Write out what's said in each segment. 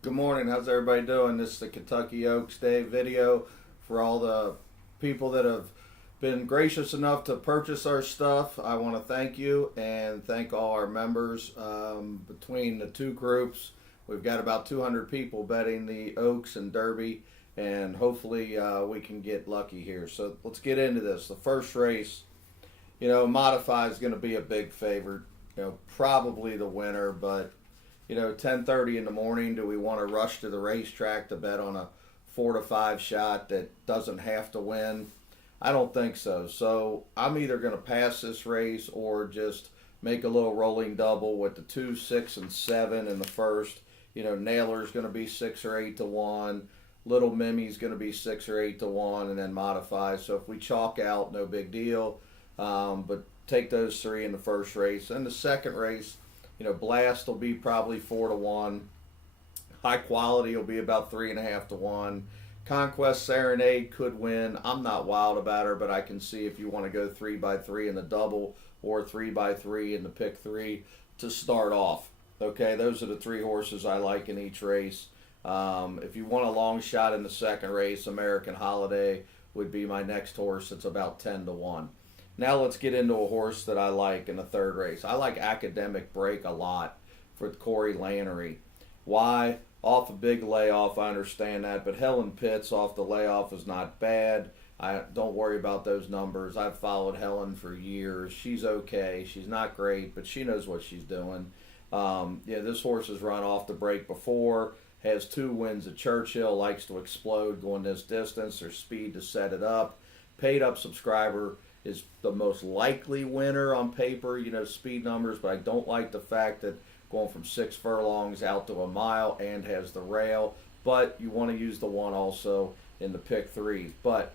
Good morning. How's everybody doing? This is the Kentucky Oaks Day video for all the people that have been gracious enough to purchase our stuff. I want to thank you and thank all our members. Between the two groups, we've got about 200 people betting the Oaks and Derby, and hopefully we can get lucky here. So let's get into this. The first race, Modify is going to be a big favorite. Probably the winner, but 10:30 in the morning, do we want to rush to the racetrack to bet on a 4 to 5 shot that doesn't have to win? I don't think so. So I'm either going to pass this race or just make a little rolling double with the 2, 6, and 7 in the first. Nailer's going to be 6 or 8 to 1. Little Mimi's going to be 6 or 8 to 1, and then Modify. So if we chalk out, no big deal. But take those three in the first race. And the second race, Blast will be probably 4 to 1. High Quality will be about 3.5 to 1. Conquest Serenade could win. I'm not wild about her, but I can see if you want to go 3x3 in the double or 3x3 in the pick three to start off. Okay, those are the three horses I like in each race. If you want a long shot in the second race, American Holiday would be my next horse. It's about 10 to 1. Now let's get into a horse that I like in the third race. I like Academic Break a lot for Corey Lanery. Why? Off a big layoff, I understand that, but Helen Pitts off the layoff is not bad. I don't worry about those numbers. I've followed Helen for years. She's okay. She's not great, but she knows what she's doing. This horse has run off the break before. Has 2 wins at Churchill. Likes to explode going this distance. There's speed to set it up. Paid up subscriber is the most likely winner on paper, speed numbers, but I don't like the fact that going from 6 furlongs out to a mile and has the rail, but you want to use the one also in the pick threes. But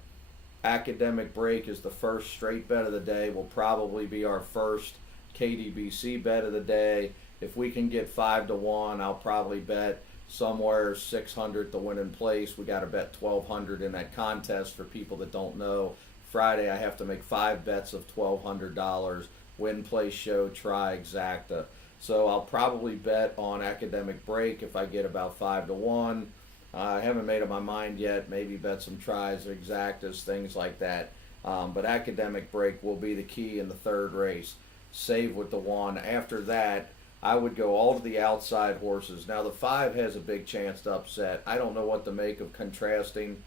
Academic Break is the first straight bet of the day, will probably be our first KDBC bet of the day. If we can get 5 to 1, I'll probably bet somewhere 600 to win in place. We got to bet 1,200 in that contest for people that don't know. Friday, I have to make 5 bets of $1,200. Win, place, show, try, exacta. So I'll probably bet on Academic Break if I get about 5 to 1. I haven't made up my mind yet. Maybe bet some tries or exactas, things like that. But Academic Break will be the key in the third race. Save with the 1. After that, I would go all to the outside horses. Now the 5 has a big chance to upset. I don't know what to make of Contrasting.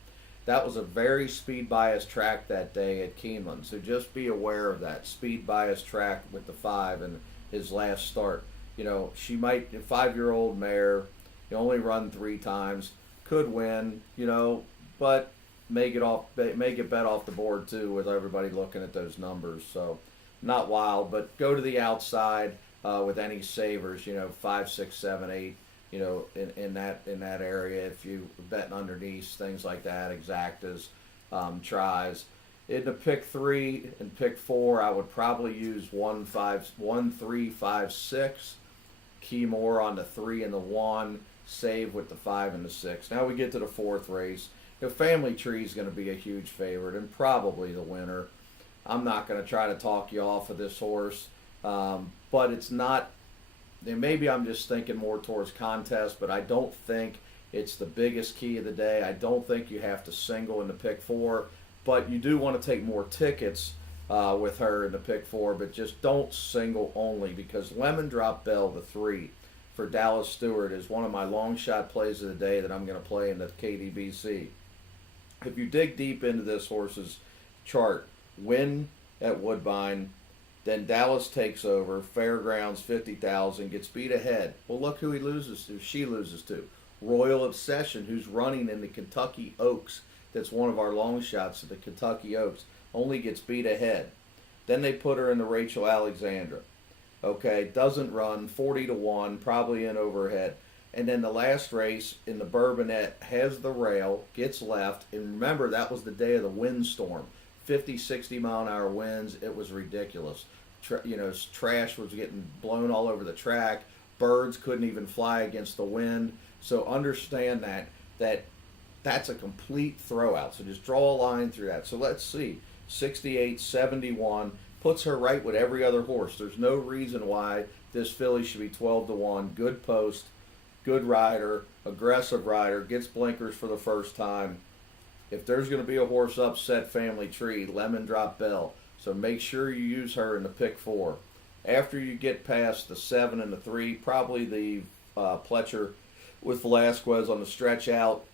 That was a very speed biased track that day at Keeneland, so just be aware of that speed biased track with the 5 and his last start. She might, a 5-year-old mare, you only run 3 times, could win, but may get bet off the board too with everybody looking at those numbers. So not wild, but go to the outside with any savers, 5, 6, 7, 8. In that area, if you betting underneath, things like that, exactas, tries. In the pick 3 and pick 4, I would probably use 1, 3, 5, 6. Key more on the 3 and the 1. Save with the 5 and the 6. Now we get to the fourth race. Family Tree is going to be a huge favorite and probably the winner. I'm not going to try to talk you off of this horse, but it's not. Maybe I'm just thinking more towards contest, but I don't think it's the biggest key of the day. I don't think you have to single in the pick 4, but you do want to take more tickets with her in the pick 4, but just don't single only, because Lemon Drop Bell, the 3 for Dallas Stewart, is one of my long shot plays of the day that I'm going to play in the KDBC. If you dig deep into this horse's chart, win at Woodbine, then Dallas takes over, Fairgrounds 50,000, gets beat ahead. Well, look who he loses to. She loses to Royal Obsession, who's running in the Kentucky Oaks. That's one of our long shots of the Kentucky Oaks. Only gets beat ahead. Then they put her in the Rachel Alexandra. Okay, doesn't run, 40 to 1, probably in overhead. And then the last race in the Bourbonette has the rail, gets left. And remember, that was the day of the windstorm. 50, 60 mile an hour winds. It was ridiculous. Trash was getting blown all over the track. Birds couldn't even fly against the wind. So understand that's a complete throwout. So just draw a line through that. So let's see. 68, 71 puts her right with every other horse. There's no reason why this filly should be 12 to 1. Good post. good rider, aggressive rider, gets blinkers for the first time. If there's going to be a horse upset family tree, Lemon Drop Bell. So make sure you use her in the pick 4. After you get past the 7 and the 3, probably the Pletcher with Velasquez on the stretch out.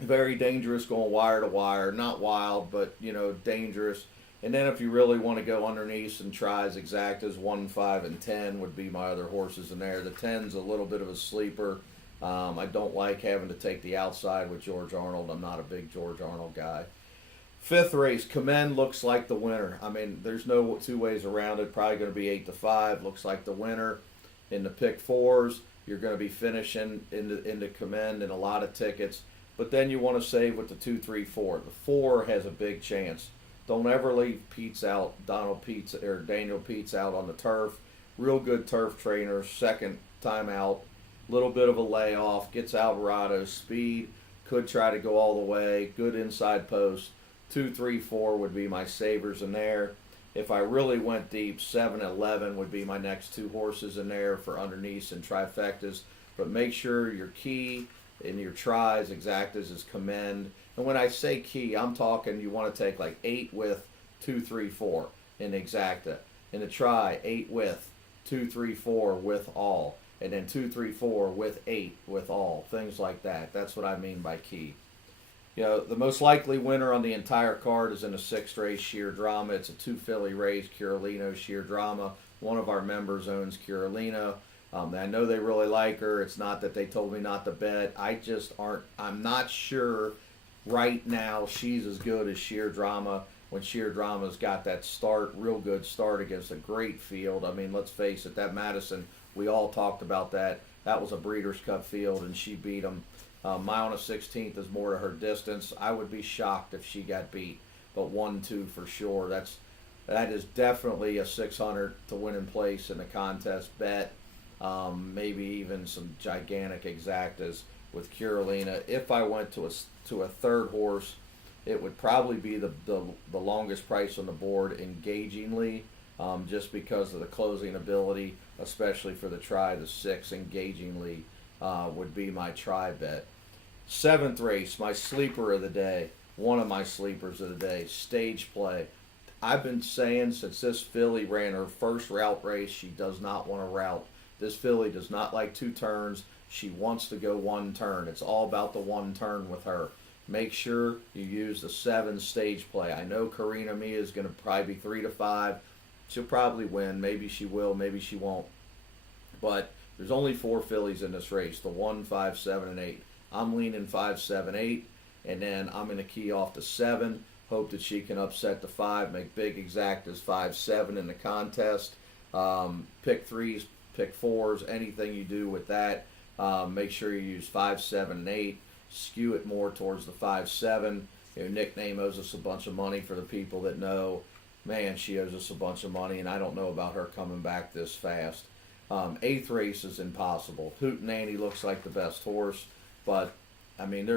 Very dangerous going wire to wire. Not wild, but, dangerous. And then if you really want to go underneath and try as Exactas, 1, 5, and 10 would be my other horses in there. The 10's a little bit of a sleeper. I don't like having to take the outside with George Arnold. I'm not a big George Arnold guy. 5th race, Commend looks like the winner. I mean, there's no two ways around it. Probably going to be 8-5. Looks like the winner. In the pick 4s, you're going to be finishing into Commend in a lot of tickets. But then you want to save with the 2, 3, 4. The 4 has a big chance. Don't ever leave Pete's out, Daniel Pete's out on the turf. Real good turf trainer, second time out. Little bit of a layoff, gets Alvarado, speed, could try to go all the way, good inside post. 2, 3, 4 would be my savers in there. If I really went deep, 7, 11 would be my next 2 horses in there for underneaths and trifectas. But make sure your key in your tries, Exactas, is Commend. And when I say key, I'm talking you want to take like 8 with 2, 3, 4 in Exacta. In a try, 8 with 2, 3, 4 with all. And then 2, 3, 4 with 8 with all. Things like that. That's what I mean by key. The most likely winner on the entire card is in a 6th race, Sheer Drama. It's a 2 filly race, Curalino, Sheer Drama. One of our members owns Curalino. I know they really like her. It's not that they told me not to bet. I'm not sure right now she's as good as Sheer Drama when Sheer Drama's got that real good start against a great field. I mean, let's face it, that Madison, we all talked about that. That was a Breeders' Cup field, and she beat them. Mile and a 16th is more to her distance. I would be shocked if she got beat, but 1-2 for sure. That is definitely a 600 to win in place in the contest bet. Maybe even some gigantic Exactas with Curalina. If I went to a third horse, it would probably be the longest price on the board, Engagingly, just because of the closing ability, especially for the try. The 6, Engagingly, would be my try bet. 7th race, my sleeper of the day, one of my sleepers of the day, Stage Play. I've been saying since this filly ran her first route race, she does not want to route. This filly does not like 2 turns. She wants to go 1 turn. It's all about the 1 turn with her. Make sure you use the 7 Stage Play. I know Karina Mia is going to probably be 3-5. She'll probably win. Maybe she will. Maybe she won't. But there's only 4 fillies in this race, the 1, 5, 7, and 8. I'm leaning 5, 7, 8, and then I'm going to key off the 7. Hope that she can upset the 5, make big Exactas 5, 7 in the contest. Pick 3s, pick 4s, anything you do with that. Make sure you use 5, 7, and 8. Skew it more towards the 5, 7. Nickname owes us a bunch of money for the people that know. Man, she owes us a bunch of money, and I don't know about her coming back this fast. 8th race is impossible. Hootenanny looks like the best horse, but I mean,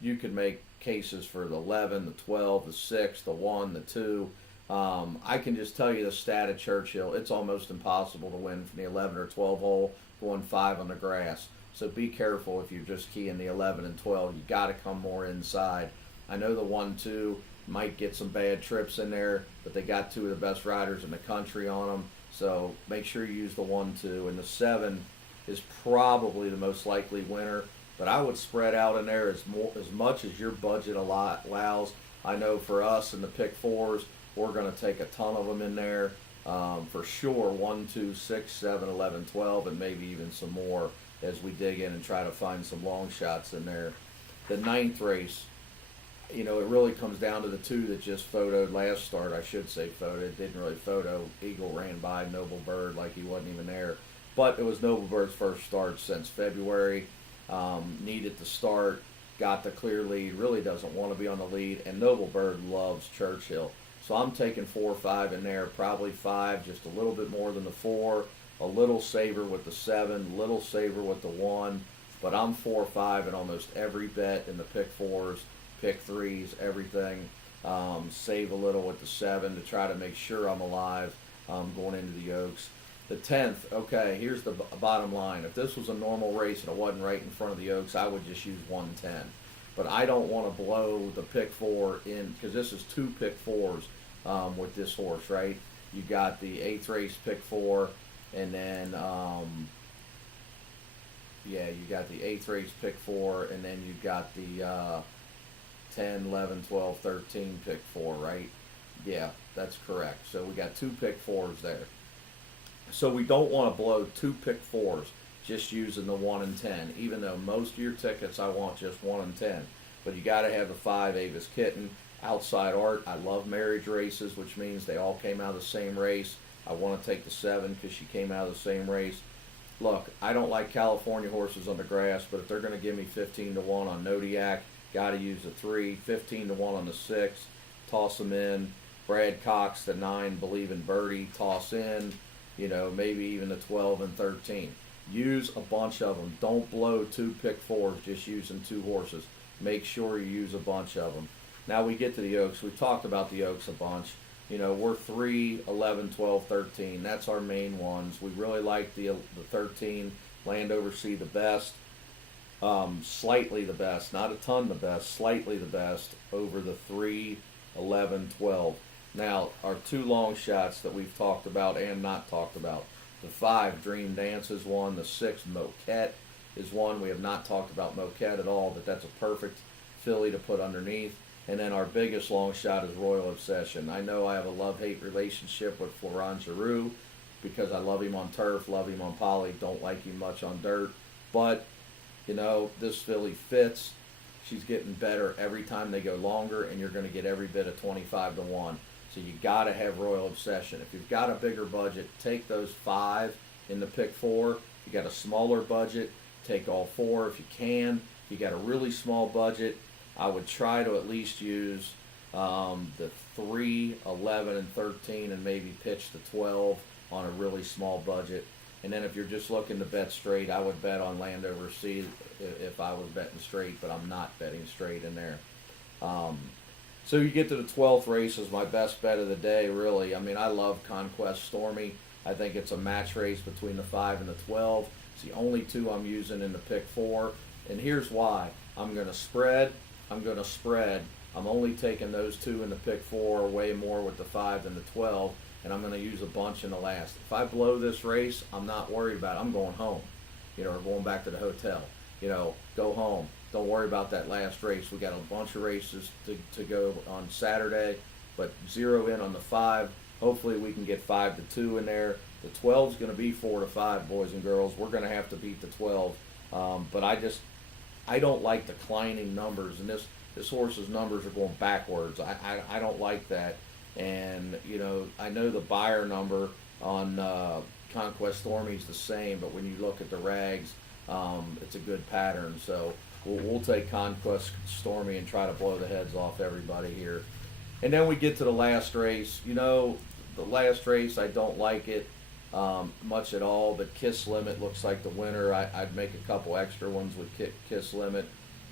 you could make cases for the 11, the 12, the 6, the 1, the 2. I can just tell you the stat at Churchill. It's almost impossible to win from the 11 or 12 hole going 5 on the grass. So be careful if you're just keying the 11 and 12. You got to come more inside. I know the 1, 2 might get some bad trips in there, but they got 2 of the best riders in the country on them. So make sure you use the 1, 2. And the 7 is probably the most likely winner. But I would spread out in there as much as your budget allows. I know for us in the pick 4s, we're going to take a ton of them in there. For sure, 1, 2, 6, 7, 11, 12, and maybe even some more as we dig in and try to find some long shots in there. The 9th race, it really comes down to the 2 that just photoed last start. I should say photoed. Didn't really photo. Eagle ran by Noble Bird like he wasn't even there. But it was Noble Bird's first start since February. Needed to start. Got the clear lead. Really doesn't want to be on the lead. And Noble Bird loves Churchill. So I'm taking 4 or 5 in there. Probably 5, just a little bit more than the 4. A little saver with the 7. Little saver with the 1. But I'm 4 or 5 in almost every bet in the pick 4s. Pick 3s, everything. Save a little with the 7 to try to make sure I'm alive going into the Oaks. The 10th, okay, here's the bottom line. If this was a normal race and it wasn't right in front of the Oaks, I would just use 110. But I don't want to blow the pick four in, because this is two pick fours with this horse, right? You got the 8th race pick four, and then, yeah, you got the 8th race pick four, and then you got the 10, 11, 12, 13 pick four, right? Yeah, that's correct. So we got two pick fours there. So we don't want to blow two pick fours just using the 1 and 10, even though most of your tickets I want just 1 and 10. But you got to have the 5 Avis Kitten. Outside Art, I love marriage races, which means they all came out of the same race. I want to take the 7 because she came out of the same race. Look, I don't like California horses on the grass, but if they're going to give me 15 to 1 on Nodiac, got to use the 3, 15 to 1 on the 6, toss them in. Brad Cox, the 9, Believe in Birdie, toss in. You know, maybe even the 12 and 13. Use a bunch of them. Don't blow two pick fours just using two horses. Make sure you use a bunch of them. Now we get to the Oaks. We talked about the Oaks a bunch. You know, we're 3, 11, 12, 13. That's our main ones. We really like the 13. Landover Sea the best. Slightly the best. Not a ton the best. Slightly the best over the 3, 11, 12. Now, our two long shots that we've talked about and not talked about. The 5, Dream Dance is one. The 6, Moquette is one. We have not talked about Moquette at all, but that's a perfect filly to put underneath. And then our biggest long shot is Royal Obsession. I know I have a love-hate relationship with Florent Giroux because I love him on turf, love him on poly, don't like him much on dirt. But, you know, this filly fits. She's getting better every time they go longer, and you're going to get every bit of 25 to 1. So you got to have Royal Obsession. If you've got a bigger budget, take those 5 in the pick 4. If you got a smaller budget, take all 4 if you can. If you got a really small budget, I would try to at least use the 3, 11, and 13 and maybe pitch the 12 on a really small budget. And then if you're just looking to bet straight, I would bet on Landover Sea if I was betting straight, but I'm not betting straight in there. So you get to the 12th race is my best bet of the day, really. I mean, I love Conquest Stormy. I think it's a match race between the 5 and the 12. It's the only 2 I'm using in the pick 4. And here's why. I'm going to spread. I'm only taking those 2 in the pick 4, way more with the 5 than the 12. And I'm going to use a bunch in the last. If I blow this race, I'm not worried about it. I'm going home, you know, or going back to the hotel. You know, go home. Don't worry about that last race. We got a bunch of races to go on Saturday, but zero in on the 5. Hopefully we can get 5 to 2 in there. The 12 is going to be 4 to 5, boys and girls. We're going to have to beat the 12. But I don't like declining numbers, and this horse's numbers are going backwards. I don't like that. And, you know, I know the buyer number on Conquest Stormy is the same, but when you look at the rags, it's a good pattern. So we'll take Conquest Stormy and try to blow the heads off everybody here. And then we get to the last race. You know, the last race, I don't like it much at all, but Kiss Limit looks like the winner. I'd make a couple extra ones with Kiss Limit,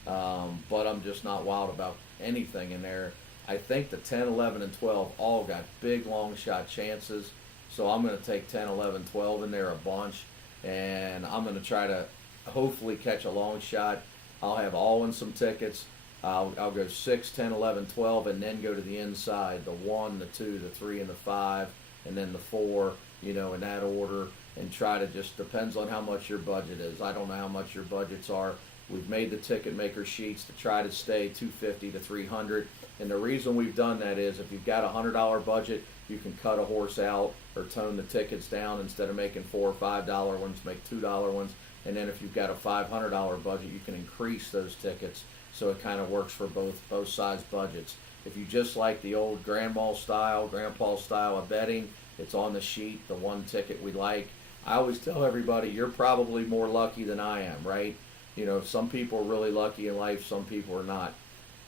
but I'm just not wild about anything in there. I think the 10, 11, and 12 all got big long shot chances, so I'm going to take 10, 11, 12 in there a bunch, and I'm going to try to hopefully catch a long shot. I'll have all in some tickets. I'll go 6, 10, 11, 12, and then go to the inside, the 1, the 2, the 3, and the 5, and then the 4, you know, in that order, and try to just, depends on how much your budget is. I don't know how much your budgets are. We've made the ticket maker sheets to try to stay $250 to $300, and the reason we've done that is if you've got a $100 budget, you can cut a horse out or tone the tickets down. Instead of making $4 or $5 ones, make $2 ones. And then if you've got a $500 budget, you can increase those tickets, so it kind of works for both sides budgets. If you just like the old grandpa style of betting, it's on the sheet, the one ticket we like. I always tell everybody, you're probably more lucky than I am, right? You know, some people are really lucky in life, some people are not.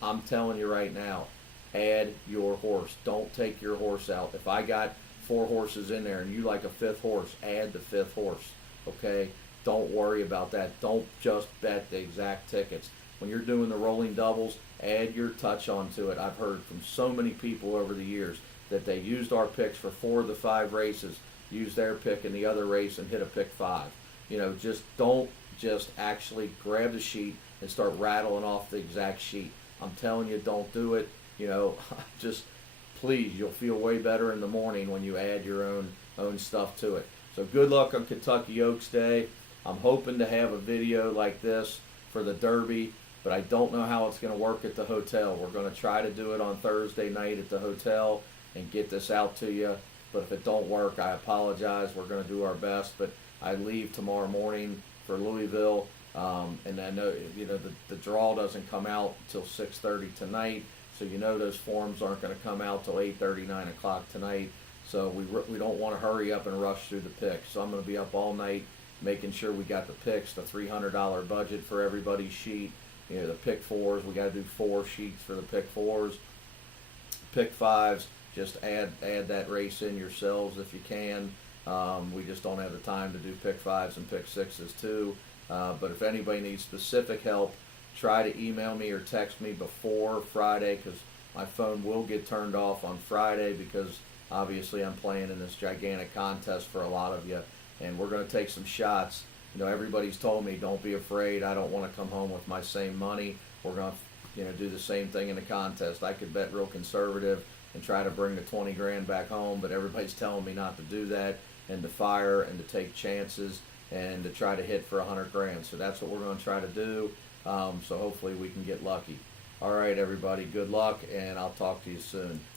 I'm telling you right now, add your horse. Don't take your horse out. If I got 4 horses in there and you like a 5th horse, add the 5th horse, okay? Don't worry about that. Don't just bet the exact tickets. When you're doing the rolling doubles, add your touch onto it. I've heard from so many people over the years that they used our picks for 4 of the 5 races, use their pick in the other race and hit a pick 5. Just don't just actually grab the sheet and start rattling off the exact sheet. I'm telling you, don't do it. Just please, you'll feel way better in the morning when you add your own stuff to it. So good luck on Kentucky Oaks Day. I'm hoping to have a video like this for the Derby, but I don't know how it's going to work at the hotel. We're going to try to do it on Thursday night at the hotel and get this out to you. But if it don't work, I apologize. We're going to do our best. But I leave tomorrow morning for Louisville, and I know the draw doesn't come out until 6:30 tonight. So those forms aren't going to come out till 8:30, 9 o'clock tonight. So we don't want to hurry up and rush through the picks. So I'm going to be up all night making sure we got the picks, the $300 budget for everybody's sheet. The pick 4s, we got to do 4 sheets for the pick 4s. Pick 5s, just add that race in yourselves if you can. We just don't have the time to do pick 5s and pick 6s too. But if anybody needs specific help, try to email me or text me before Friday, because my phone will get turned off on Friday, because obviously I'm playing in this gigantic contest for a lot of you, and we're going to take some shots. Everybody's told me, don't be afraid. I don't want to come home with my same money. We're going to do the same thing in the contest. I could bet real conservative and try to bring the 20 grand back home, but everybody's telling me not to do that, and to fire and to take chances and to try to hit for 100 grand. So that's what we're going to try to do. So hopefully we can get lucky. All right, everybody, good luck, and I'll talk to you soon.